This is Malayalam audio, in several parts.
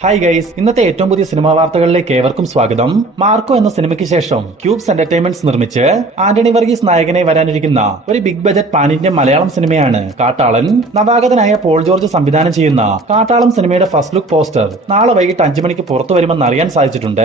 ഹായ് ഗൈസ്, ഇന്നത്തെ ഏറ്റവും പുതിയ സിനിമാ വാർത്തകളിലേക്ക് ഏവർക്കും സ്വാഗതം. മാർക്കോ എന്ന സിനിമയ്ക്ക് ശേഷം ക്യൂബ്സ് എന്റർടൈൻമെന്റ്സ് നിർമ്മിച്ച് ആന്റണി വർഗീസ് നായകനായി വരാനിരിക്കുന്ന ഒരു big budget pan Indian Malayalam സിനിമയാണ് കാട്ടാളൻ. നവാഗതനായ പോൾ ജോർജ് സംവിധാനം ചെയ്യുന്ന കാട്ടാളം സിനിമയുടെ ഫസ്റ്റ് ലുക്ക് പോസ്റ്റർ നാളെ വൈകിട്ട് 5 മണിക്ക് പുറത്തു വരുമെന്ന് അറിയാൻ സാധിച്ചിട്ടുണ്ട്.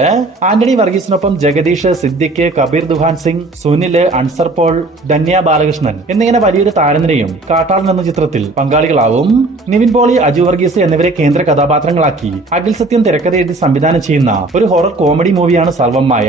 ആന്റണി വർഗീസിനൊപ്പം ജഗദീഷ്, സിദ്ദിഖ്, കബീർ ദുഹാൻ സിംഗ്, സുനില്, അൻസർ പോൾ, ധന്യ ബാലകൃഷ്ണൻ എന്നിങ്ങനെ വലിയൊരു താരനിരയും കാട്ടാളൻ എന്ന ചിത്രത്തിൽ പങ്കാളികളാവും. നിവിൻ പോളി, അജു വർഗീസ് എന്നിവരെ കേന്ദ്ര കഥാപാത്രങ്ങളാക്കി അഖിൽ സത്യം തിരക്കഥ എഴുതി സംവിധാനം ചെയ്യുന്ന ഒരു ഹൊറർ കോമഡി മൂവിയാണ് സർവമായ.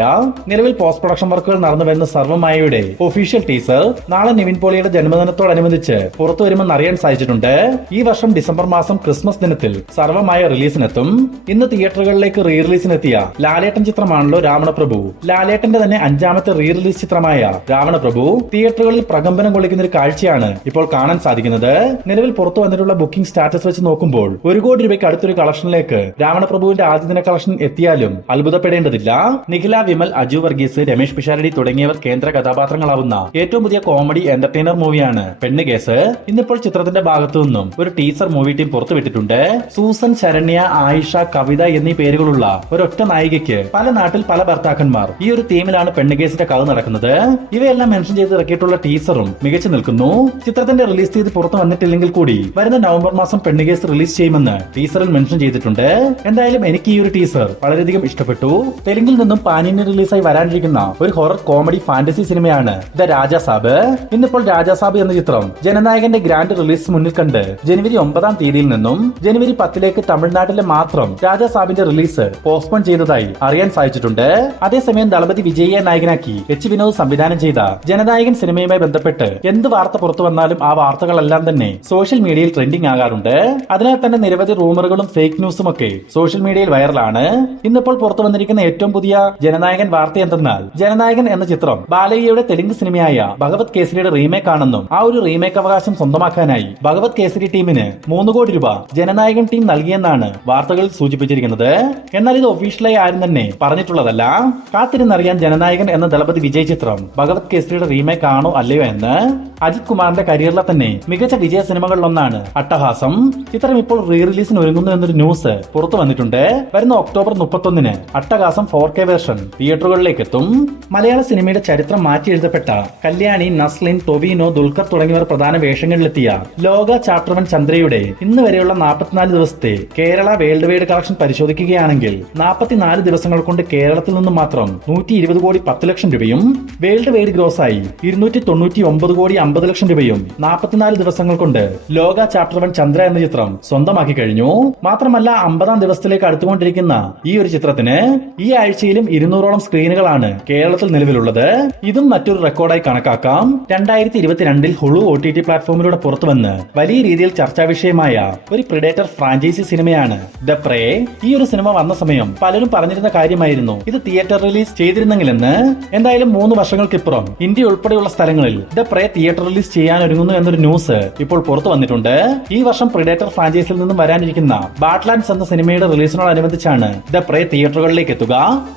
നിലവിൽ പോസ്റ്റ് പ്രൊഡക്ഷൻ വർക്കുകൾ നടന്നു വരുന്ന സർവമായയുടെ ഒഫീഷ്യൽ ടീസർ നാളെ നിവിൻ പോളിയുടെ ജന്മദിനത്തോടനുബന്ധിച്ച് പുറത്തു വരുമെന്ന് അറിയാൻ സാധിച്ചിട്ടുണ്ട്. ഈ വർഷം ഡിസംബർ മാസം ക്രിസ്മസ് ദിനത്തിൽ സർവമായ റിലീസിനെത്തും. ഇന്ന് തിയേറ്ററുകളിലേക്ക് റീ റിലീസിനെത്തിയ ലാലേട്ടൻ ചിത്രമാണല്ലോ രാവണപ്രഭു. ലാലേട്ടന്റെ തന്നെ 5ാമത്തെ റീ റിലീസ് ചിത്രമായ രാവണപ്രഭു തിയേറ്ററുകളിൽ പ്രകമ്പനം കൊള്ളിക്കുന്ന ഒരു കാഴ്ചയാണ് ഇപ്പോൾ കാണാൻ സാധിക്കുന്നത്. നിലവിൽ പുറത്തു വന്നിട്ടുള്ള ബുക്കിംഗ് സ്റ്റാറ്റസ് വെച്ച് നോക്കുമ്പോൾ 1 കോടി രൂപയ്ക്ക് അടുത്തൊരു കളക്ഷനിലേക്ക് രാവണപ്രഭുവിന്റെ ആദ്യ ദിന കളക്ഷൻ എത്തിയാലും അത്ഭുതപ്പെടേണ്ടതില്ല. നിഖില വിമൽ, അജു വർഗീസ്, രമേഷ് പിഷാരടി തുടങ്ങിയവർ കേന്ദ്ര കഥാപാത്രങ്ങളാവുന്ന ഏറ്റവും പുതിയ കോമഡി എന്റർടൈനർ മൂവിയാണ് പെണ്ണ് കേസ്. ഇന്നിപ്പോൾ ചിത്രത്തിന്റെ ഭാഗത്തു നിന്നും ഒരു ടീസർ മൂവി ടീം പുറത്തുവിട്ടിട്ടുണ്ട്. സൂസൻ, ശരണ്യ, ആയിഷ, കവിത എന്നീ പേരുകളുള്ള ഒരൊറ്റ നായികയ്ക്ക് പല നാട്ടിൽ പല ഭർത്താക്കന്മാർ. ഈ ഒരു തീമിലാണ് പെണ്ണ് കേസിന്റെ കഥ നടക്കുന്നത്. ഇവയെല്ലാം മെൻഷൻ ചെയ്ത് ഇറക്കിയിട്ടുള്ള ടീസറും മികച്ചു നിൽക്കുന്നു. ചിത്രത്തിന്റെ റിലീസ് തീയതി പുറത്തു വന്നിട്ടില്ലെങ്കിൽ കൂടി വരുന്ന നവംബർ മാസം പെണ്ണ് കേസ് റിലീസ് ചെയ്യുമെന്ന് ടീസറിൽ മെൻഷൻ ചെയ്തിട്ടുണ്ട്. എന്തായാലും എനിക്ക് ഈ ഒരു ടീസർ വളരെയധികം ഇഷ്ടപ്പെട്ടു. തെലുങ്കിൽ നിന്നും പാൻ ഇന്ത്യൻ റിലീസായി വരാനിരിക്കുന്ന ഒരു ഹൊറർ കോമഡി ഫാന്റസി സിനിമയാണ് ദ രാജാസാബ്. ഇന്നിപ്പോൾ രാജാസാബ് എന്ന ചിത്രം ജനനായകന്റെ ഗ്രാൻഡ് റിലീസ് മുന്നിൽ കണ്ട് ജനുവരി 9-ാം തീയതിയിൽ നിന്നും ജനുവരി 10ലേക്ക് തമിഴ്നാട്ടിലെ മാത്രം രാജാസാബിന്റെ റിലീസ് പോസ്റ്റ്പോൺ ചെയ്തതായി അറിയാൻ സാധിച്ചിട്ടുണ്ട്. അതേസമയം ദളപതി വിജയിയെ നായകനാക്കി എച്ച് വിനോദ് സംവിധാനം ചെയ്ത ജനനായകൻ സിനിമയുമായി ബന്ധപ്പെട്ട് എന്ത് വാർത്ത പുറത്തു വന്നാലും ആ വാർത്തകളെല്ലാം തന്നെ സോഷ്യൽ മീഡിയയിൽ ട്രെൻഡിംഗ് ആകാറുണ്ട്. അതിനാൽ തന്നെ നിരവധി റൂമറുകളും ഫേക്ക് ന്യൂസും ഒക്കെ സോഷ്യൽ മീഡിയയിൽ വൈറലാണ്. ഇന്നിപ്പോൾ പുറത്തു വന്നിരിക്കുന്ന ഏറ്റവും പുതിയ ജനനായകൻ വാർത്ത എന്തെന്നാൽ ജനനായകൻ എന്ന ചിത്രം ബാലയ്യയുടെ തെലുങ്ക് സിനിമയായ ഭഗവത് കേസരിയുടെ റീമേക്ക് ആണെന്നും ആ ഒരു റീമേക്ക് അവകാശം സ്വന്തമാക്കാനായി ഭഗവത് കേസരി ടീമിന് 3 കോടി രൂപ ജനനായകൻ ടീം നൽകിയെന്നാണ് വാർത്തകളിൽ സൂചിപ്പിച്ചിരിക്കുന്നത്. എന്നാൽ ഇത് ഒഫീഷ്യലായി ആരും തന്നെ പറഞ്ഞിട്ടുള്ളതല്ല. കാത്തിരുന്നറിയാൻ ജനനായകൻ എന്ന ദളപതി വിജയ് ചിത്രം ഭഗവത് കേസരിയുടെ റീമേക്ക് ആണോ അല്ലയോ എന്ന്. അജിത് കുമാറിന്റെ കരിയറിലെ തന്നെ മികച്ച വിജയ സിനിമകളിലൊന്നാണ് അട്ടഹാസം. ചിത്രം ഇപ്പോൾ റീ റിലീസിന് ഒരുങ്ങുന്നു എന്നൊരു ന്യൂസ് പുറത്തു വന്നിട്ടുണ്ട്. വരുന്ന ഒക്ടോബർ 31-ന് അട്ടഹാസം 4K വേർഷൻ തിയേറ്ററുകളിലേക്ക് എത്തും. മലയാള സിനിമയുടെ ചരിത്രം മാറ്റി എഴുതപ്പെട്ട കല്യാണി, നസ്ലിൻ, ടൊവിനോ, ദുൽഖർ തുടങ്ങിയവർ പ്രധാന വേഷങ്ങളിലെത്തിയ ലോക ചാപ്റ്റർ 1 ചന്ദ്രയുടെ ഇന്ന് വരെയുള്ള 44 ദിവസത്തെ കേരള വേൾഡ് വൈഡ് കളക്ഷൻ പരിശോധിക്കുകയാണെങ്കിൽ 44 ദിവസങ്ങൾ കൊണ്ട് കേരളത്തിൽ നിന്നും മാത്രം 120 കോടി 10 ലക്ഷം രൂപയും വേൾഡ് വൈഡ് ഗ്രോസായി 299 കോടി 50 ലക്ഷം രൂപയും 44 ദിവസങ്ങൾ കൊണ്ട് ലോക ചാപ്റ്റർ 1 ചന്ദ്ര എന്ന ചിത്രം സ്വന്തമാക്കി കഴിഞ്ഞു. മാത്രമല്ല 50-ാം ദിവസത്തിലേക്ക് അടുത്തുകൊണ്ടിരിക്കുന്ന ഈ ഒരു ചിത്രത്തിന് ഈ ആഴ്ചയിലും 200ഓളം സ്ക്രീനുകളാണ് കേരളത്തിൽ നിലവിലുള്ളത്. ഇതും മറ്റൊരു റെക്കോർഡായി കണക്കാക്കാം. 2022-ൽ ഹുളു OTT പ്ലാറ്റ്ഫോമിലൂടെ പുറത്തുവന്ന് വലിയ രീതിയിൽ ചർച്ചാ വിഷയമായ ഒരു പ്രിഡേറ്റർ ഫ്രാഞ്ചൈസി സിനിമയാണ് ദ പ്രേ. ഈ ഒരു സിനിമ വന്ന സമയം പലരും പറഞ്ഞിരുന്ന കാര്യമായിരുന്നു ഇത് തിയേറ്റർ റിലീസ് ചെയ്തിരുന്നെങ്കിലെന്ന്. എന്തായാലും 3 വർഷങ്ങൾക്കിപ്പുറം ഇന്ത്യ ഉൾപ്പെടെയുള്ള സ്ഥലങ്ങളിൽ ദ പ്രേ തിയേറ്റർ റിലീസ് ചെയ്യാൻ ഒരുങ്ങുന്നു എന്നൊരു ന്യൂസ് ഇപ്പോൾ പുറത്തു വന്നിട്ടുണ്ട്. ഈ വർഷം പ്രിഡേറ്റർ ഫ്രാഞ്ചൈസിയിൽ നിന്നും വരാനിരിക്കുന്ന ബാഡ്ലാൻഡ്സ് എന്ന സിനിമയുടെ റിലീസിനോടനുബന്ധിച്ചാണ് ദ പ്രേ തിയേറ്ററുകളിലേക്ക് എത്തുക.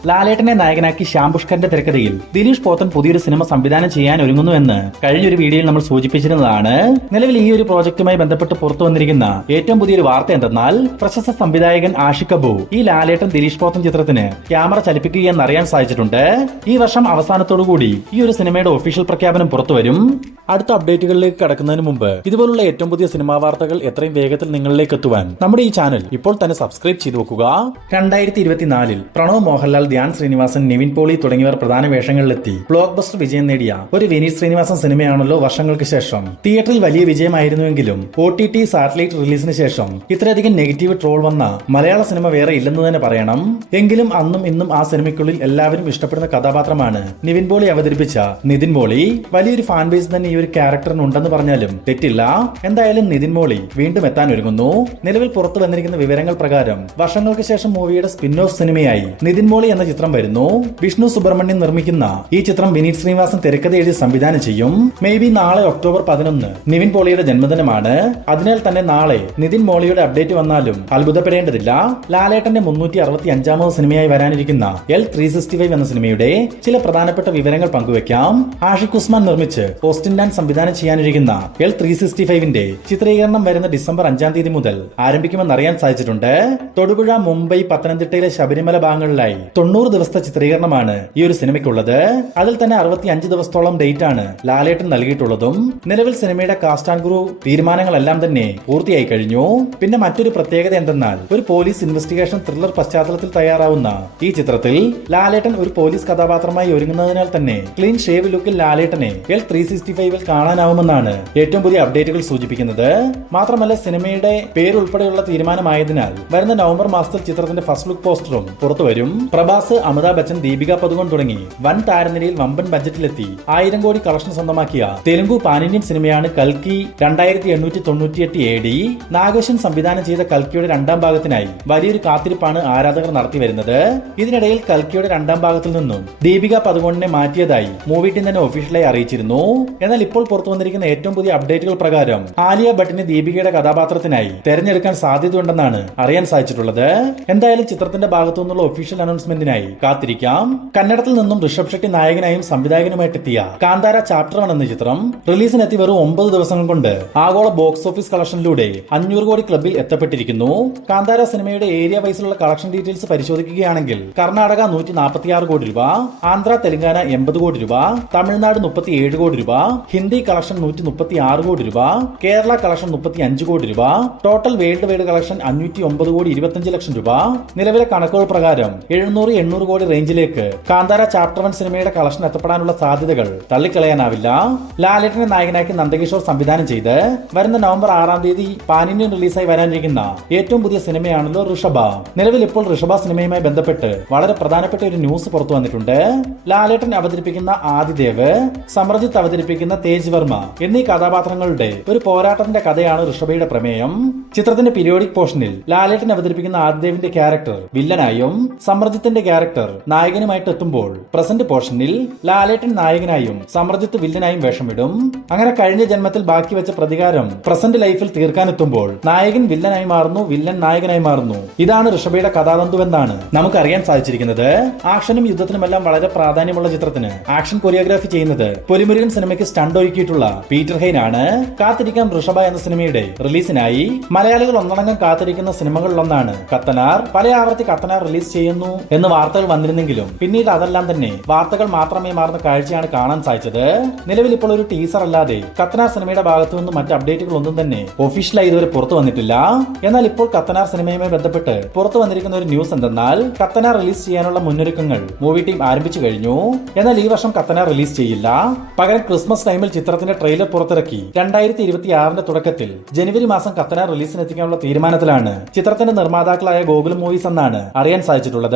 ലാലേട്ടനെ നായകനാക്കി ശ്യാം പുഷ്കറിന്റെ തിരക്കഥയിൽ ദിലീഷ് പോത്തൻ പുതിയൊരു സിനിമ സംവിധാനം ചെയ്യാൻ ഒരുങ്ങുന്നു എന്ന് കഴിഞ്ഞൊരു വീഡിയോയിൽ നമ്മൾ സൂചിപ്പിച്ചിരുന്നതാണ്. നിലവിൽ ഈ ഒരു പ്രോജക്റ്റുമായി ബന്ധപ്പെട്ട് പുറത്തു വന്നിരിക്കുന്ന ഏറ്റവും പുതിയൊരു വാർത്ത എന്തെന്നാൽ പ്രശസ്ത സംവിധായകൻ ആഷിഖ് അബു ഈ ലാലേട്ടൻ ദിലീഷ് പോത്തൻ ചിത്രത്തിന് ക്യാമറ ചലിപ്പിക്കുകയെന്ന് അറിയാൻ സാധിച്ചിട്ടുണ്ട്. ഈ വർഷം അവസാനത്തോടുകൂടി ഈ ഒരു സിനിമയുടെ ഒഫീഷ്യൽ പ്രഖ്യാപനം പുറത്തുവരും. അടുത്ത അപ്ഡേറ്റുകളിലേക്ക് കടക്കുന്നതിന് മുമ്പ് ഇതുപോലുള്ള ഏറ്റവും പുതിയ സിനിമാ വാർത്തകൾ എത്രയും വേഗത്തിൽ നിങ്ങളിലേക്ക് എത്തുവാൻ നമ്മുടെ ഈ ചാനൽ ഇപ്പോൾ തന്നെ സബ്സ്ക്രൈബ് ചെയ്തു വെക്കുക. 2024-ൽ പ്രണവ് മോഹൻലാൽ, ധ്യാൻ ശ്രീനിവാസൻ, നിവിൻ പോളി തുടങ്ങിയവർ പ്രധാന വേഷങ്ങളിലെത്തി ബ്ലോക്ക് ബസ്റ്റർ വിജയം നേടിയ ഒരു വിനീത് ശ്രീനിവാസൻ സിനിമയാണല്ലോ വർഷങ്ങൾക്ക് ശേഷം. തിയേറ്ററിൽ വലിയ വിജയമായിരുന്നുവെങ്കിലും OTT സാറ്റലൈറ്റ് റിലീസിന് ശേഷം ഇത്രയധികം നെഗറ്റീവ് ട്രോൾ വന്ന മലയാള സിനിമ വേറെ ഇല്ലെന്ന് തന്നെ പറയണം. എങ്കിലും അന്നും ഇന്നും ആ സിനിമയ്ക്കുള്ളിൽ എല്ലാവരും ഇഷ്ടപ്പെടുന്ന കഥാപാത്രമാണ് നിവിൻ പോളി അവതരിപ്പിച്ച നിതിൻ പോളി. വലിയൊരു ഫാൻ ബേസ് തന്നെ ഈ ഒരു ക്യാരക്ടറിന് ഉണ്ടെന്ന് പറഞ്ഞാലും തെറ്റില്ല. എന്തായാലും നിതിൻ പോളി വീണ്ടും എത്താൻ ഒരുങ്ങുന്നു. നിലവിൽ പുറത്തു വന്നിരിക്കുന്ന വിവരങ്ങൾ പ്രകാരം വർഷങ്ങൾക്ക് ശേഷം മൂവിയുടെ സ്പിൻ ഓഫ് സിനിമയായി നിതിൻ പോളി എന്ന ചിത്രം വരുന്നു. വിഷ്ണു സുബ്രഹ്മണ്യൻ നിർമ്മിക്കുന്ന ഈ ചിത്രം വിനീത് ശ്രീനിവാസൻ തിരക്കഥ എഴുതി സംവിധാനം ചെയ്യും. മേബി നാളെ ഒക്ടോബർ 11 നിവിൻ പോളിയുടെ ജന്മദിനമാണ്. അതിനാൽ തന്നെ നാളെ നിതിൻ പോളിയുടെ അപ്ഡേറ്റ് വന്നാലും അത്ഭുതപ്പെടേണ്ടതില്ല. ലാലേട്ടന്റെ 365ാമത് സിനിമയായി വരാനിരിക്കുന്ന L365 എന്ന സിനിമയുടെ ചില പ്രധാനപ്പെട്ട വിവരങ്ങൾ പങ്കുവെക്കാം. ആഷിഖ് ഉസ്മാൻ നിർമ്മിച്ച് ഓസ്റ്റിൻ ഡാൻ സംവിധാനം ചെയ്യാനിരിക്കുന്ന L365-ന്റെ ചിത്രീകരണം വരുന്ന ഡിസംബർ 5-ാം തീയതി മുതൽ ആരംഭിക്കുമെന്ന് അറിയാൻ സാധിച്ചിട്ടുണ്ട്. തൊടുപുഴ, മുംബൈ, പത്തനംതിട്ടയിലെ ശബരിമല ഭാഗങ്ങളിലായി 90 ദിവസത്തെ ചിത്രീകരണമാണ് ഈ ഒരു സിനിമയ്ക്കുള്ളത്. അതിൽ തന്നെ 65 ദിവസത്തോളം ഡേറ്റ് ആണ് ലാലേട്ടൻ നൽകിയിട്ടുള്ളതും. നിലവിൽ സിനിമയുടെ കാസ്റ്റ് ആൻഡ് ക്രൂ തീരുമാനങ്ങളെല്ലാം തന്നെ പൂർത്തിയായി കഴിഞ്ഞു. പിന്നെ മറ്റൊരു പ്രത്യേകത എന്തെന്നാൽ, ഒരു പോലീസ് ഇൻവെസ്റ്റിഗേഷൻ ത്രില്ലർ പശ്ചാത്തലത്തിൽ തയ്യാറാവുന്ന ഈ ചിത്രത്തിൽ ലാലേട്ടൻ ഒരു പോലീസ് കഥാപാത്രമായി ഒരുങ്ങുന്നതിനാൽ തന്നെ ക്ലീൻ ഷേവ് ലുക്കിൽ ലാലേട്ടനെ L365 കാണാനാവുമെന്നാണ് ഏറ്റവും പുതിയ അപ്ഡേറ്റുകൾ സൂചിപ്പിക്കുന്നത്. മാത്രമല്ല, സിനിമയുടെ പേരുൾപ്പെടെയുള്ള തീരുമാനമായതിനാൽ വരുന്ന നവംബർ മാസത്തിൽ ചിത്രത്തിന്റെ ഫസ്റ്റ് ലുക്ക് പോസ്റ്ററും പുറത്തുവരും. പ്രഭാസ്, അമിതാഭ് ബച്ചൻ, ദീപിക പദുകോൺ തുടങ്ങി വൻ താരനിരയിൽ വമ്പൻ ബജറ്റിലെത്തി 1000 കോടി കളക്ഷൻ സ്വന്തമാക്കിയ തെലുങ്കു പാൻ ഇന്ത്യൻ സിനിമയാണ് കൽക്കി 2898 AD. നാഗേശൻ സംവിധാനം ചെയ്ത കൽക്കിയുടെ രണ്ടാം ഭാഗത്തിനായി വലിയൊരു കാത്തിരിപ്പാണ് ആരാധകർ നടത്തി വരുന്നത്. ഇതിനിടയിൽ കൽക്കിയുടെ രണ്ടാം ഭാഗത്തിൽ നിന്നും ദീപിക പദുകോണിനെ മാറ്റിയതായി മൂവി ടീം തന്നെ ഒഫീഷ്യലായി അറിയിച്ചിരുന്നു. എന്നാൽ ഇപ്പോൾ പുറത്തു വന്നിരിക്കുന്ന ഏറ്റവും പുതിയ അപ്ഡേറ്റുകൾ പ്രകാരം ആലിയ ഭട്ടിനെ ദീപികയുടെ കഥാപാത്രത്തിനായി തെരഞ്ഞെടുക്കാൻ സാധ്യതയുണ്ടെന്നാണ് അറിയാൻ സാധിച്ചിട്ടുള്ളത്. എന്തായാലും ചിത്രത്തിന്റെ ഭാഗത്തു നിന്നുള്ള ഒഫീഷ്യൽ അനൗൺസ്മെന്റിനായി കാത്തിരിക്കാം. കന്നഡത്തിൽ നിന്നും ഋഷഭ് ഷെട്ടി നായകനായും സംവിധായകനുമായിട്ടെത്തിയ കാന്താര ചാപ്റ്റർ 1 എന്ന ചിത്രം റിലീസിനെത്തി വെറും 9 ദിവസങ്ങൾ കൊണ്ട് ആഗോള ബോക്സ് ഓഫീസ് കളക്ഷനിലൂടെ 500 കോടി ക്ലബിൽ എത്തപ്പെട്ടിരിക്കുന്നു. കാന്താര സിനിമയുടെ ഏരിയ വൈസിലുള്ള കളക്ഷൻ ഡീറ്റെയിൽസ് പരിശോധിക്കുകയാണെങ്കിൽ കർണാടക 146 കോടി രൂപ, ആന്ധ്ര തെലങ്കാന 80 കോടി രൂപ, തമിഴ്നാട് 37 കോടി രൂപ, ഹിന്ദി കളക്ഷൻ 136 കോടി രൂപ, കേരള കളക്ഷൻ 35 കോടി രൂപ, ടോട്ടൽ വേൾഡ് വൈഡ് കളക്ഷൻ 509 കോടി 25 ലക്ഷം രൂപ. നിലവിലെ കണക്കുകൾ പ്രകാരം 700-800 കോടി റേഞ്ചിലേക്ക് കാന്താര ചാപ്റ്റർ 1 സിനിമയുടെ കളക്ഷൻ എത്തപ്പെടാനുള്ള സാധ്യതകൾ തള്ളിക്കളയാനാവില്ല. ലാലേട്ടനെ നായകനാക്കി നന്ദകിഷോർ സംവിധാനം ചെയ്ത് വരുന്ന നവംബർ 6-ാം തീയതി പാൻ ഇന്ത്യൻ റിലീസായി വരാനിരിക്കുന്ന ഏറ്റവും പുതിയ സിനിമയാണല്ലോ ഋഷഭ. നിലവിൽ ഇപ്പോൾ ഋഷഭ സിനിമയുമായി ബന്ധപ്പെട്ട് വളരെ പ്രധാനപ്പെട്ട ഒരു ന്യൂസ് പുറത്തു വന്നിട്ടുണ്ട്. ലാലേട്ടൻ അവതരിപ്പിക്കുന്ന ആദിദേവ്, സമർജിത്ത് അവതരിപ്പിക്കുന്ന തേജ് വർമ്മ എന്നീ കഥാപാത്രങ്ങളുടെ ഒരു പോരാട്ടത്തിന്റെ കഥയാണ് ഋഷഭയുടെ പ്രമേയം. ചിത്രത്തിന്റെ പീരിയോഡിക് പോർഷനിൽ ലാലേട്ടൻ അവതരിപ്പിക്കുന്ന ആദിദേവിന്റെ ക്യാരക്ടർ വില്ലനായും സമർജിത്തിന്റെ ക്യാരക്ടർ നായകനുമായിട്ട് എത്തുമ്പോൾ പ്രസന്റ് പോർഷനിൽ ലാലേട്ടൻ നായകനായും സമർജിത്ത് വില്ലനായും വേഷമിടും. അങ്ങനെ കഴിഞ്ഞ ജന്മത്തിൽ ബാക്കി വെച്ച പ്രതികാരം പ്രസന്റ് ലൈഫിൽ തീർക്കാനെത്തുമ്പോൾ നായകൻ വില്ലനായി മാറുന്നു, വില്ലൻ നായകനായി മാറുന്നു. ഇതാണ് ഋഷഭയുടെ കഥാതന്തുവെന്നാണ് നമുക്ക് അറിയാൻ സാധിച്ചിരിക്കുന്നത്. ആക്ഷനും യുദ്ധത്തിനുമെല്ലാം വളരെ പ്രാധാന്യമുള്ള ചിത്രത്തിന് ആക്ഷൻ കൊറിയോഗ്രാഫി ചെയ്യുന്നത് പൊലിമുരുകൻ സിനിമയ്ക്ക് സ്റ്റണ്ട് ഒരുക്കിയിട്ടുള്ള പീറ്റർ ഹെയ്ൻ ആണ്. കാത്തിരിക്കാം ഋഷഭ എന്ന സിനിമയുടെ റിലീസിനായി. മലയാളികൾ ഒന്നടങ്കം കാത്തിരിക്കുന്ന സിനിമകളിലൊന്നാണ് കത്തനാർ. പല ആവർത്തി കത്തനാർ റിലീസ് ചെയ്യുന്നു എന്ന് വാർത്തകൾ വന്നിരുന്നെങ്കിലും പിന്നീട് അതെല്ലാം തന്നെ വാർത്തകൾ മാത്രമേ മാറുന്ന കാഴ്ചയാണ് കാണാൻ സാധിച്ചത്. നിലവിൽ ഇപ്പോൾ ഒരു ടീസർ അല്ലാതെ കത്തനാർ സിനിമയുടെ ഭാഗത്തു നിന്നും മറ്റ് അപ്ഡേറ്റുകൾ ഒന്നും തന്നെ ഒഫീഷ്യലായി ഇതുവരെ പുറത്തു വന്നിട്ടില്ല. എന്നാൽ ഇപ്പോൾ കത്തനാർ സിനിമയുമായി ബന്ധപ്പെട്ട് പുറത്തു വന്നിരിക്കുന്ന ഒരു ന്യൂസ് എന്തെന്നാൽ, കത്തനാർ റിലീസ് ചെയ്യാനുള്ള മുന്നൊരുക്കങ്ങൾ മൂവി ടീം ആരംഭിച്ചു കഴിഞ്ഞു. എന്നാൽ ഈ വർഷം കത്തനാർ റിലീസ് ചെയ്യില്ല. പകരം ക്രിസ്മസ് ടൈമിൽ ചിത്രത്തിന്റെ ട്രെയിലർ പുറത്തിറക്കി 2026 തുടക്കത്തിൽ ജനുവരി മാസം കത്തനാർ റിലീസിനെത്തിക്കാനുള്ള തീരുമാനത്തിലാണ് ചിത്രത്തിന്റെ നിർമ്മാതാക്കളായ ഗോകുലം മൂവീസ് എന്നാണ് അറിയാൻ സാധിച്ചിട്ടുള്ളത്.